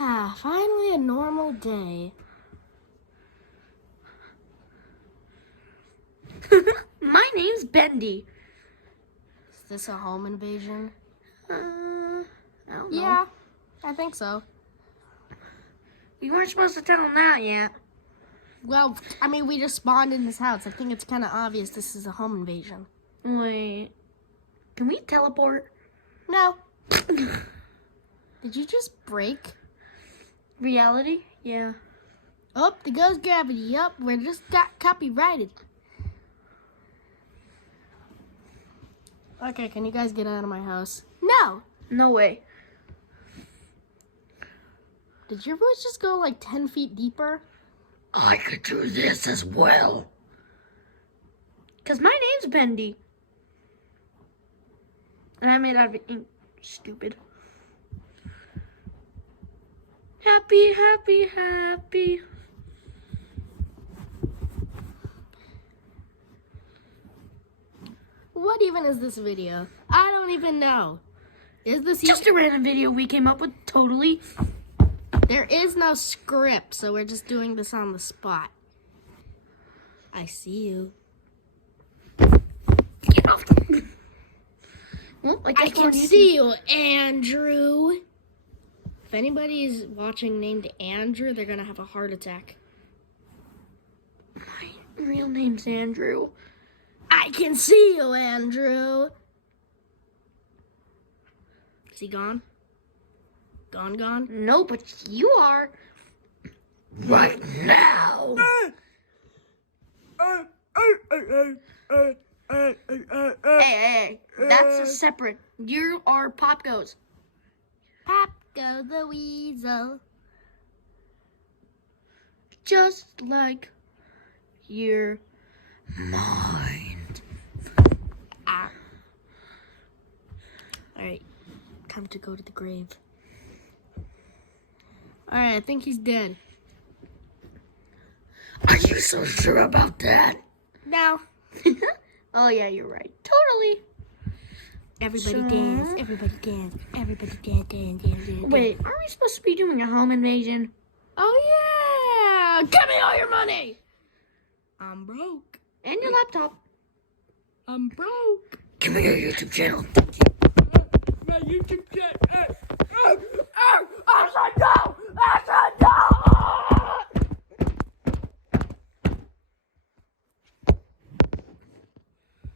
Finally a normal day. My name's Bendy. Is this a home invasion? I don't know. Yeah, I think so. You weren't supposed to tell him that yet. Well, I mean, we just spawned in this house. I think it's kind of obvious this is a home invasion. Wait. Can we teleport? No. Did you just break? Reality? Yeah. Oh, there goes gravity. Yup, we just got copyrighted. Okay, can you guys get out of my house? No. No way. Did your voice just go like 10 feet deeper? I could do this as well. Because my name's Bendy. And I'm made out of ink. Stupid. Happy, happy, happy. What even is this video? I don't even know. Is this Just a random video we came up with, totally. There is no script, so we're just doing this on the spot. I see you. Get off. Well, I can see you, Andrew. If anybody is watching named Andrew, they're gonna have a heart attack. My real name's Andrew. I can see you, Andrew. Is he gone? Gone? No, but you are. Right now. Hey, that's a separate. You are Pop Goes. Pop go the weasel. Just like your mind. Ah. Alright, time to go to the grave. Alright, I think he's dead. Are you so sure about that? No. Oh, yeah, you're right. Totally. Everybody So- dance, everybody dance, everybody dance. Wait, aren't we supposed to be doing a home invasion? Oh yeah! Give me all your money! I'm broke. And your laptop. I'm broke. Give me your YouTube channel. My YouTube channel. I said no! I said no!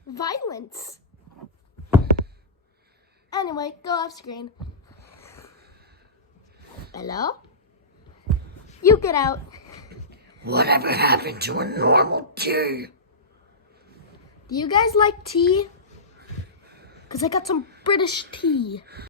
Violence. Anyway, go off screen. Hello? You get out. Whatever happened to a normal tea? Do you guys like tea? Because I got some British tea.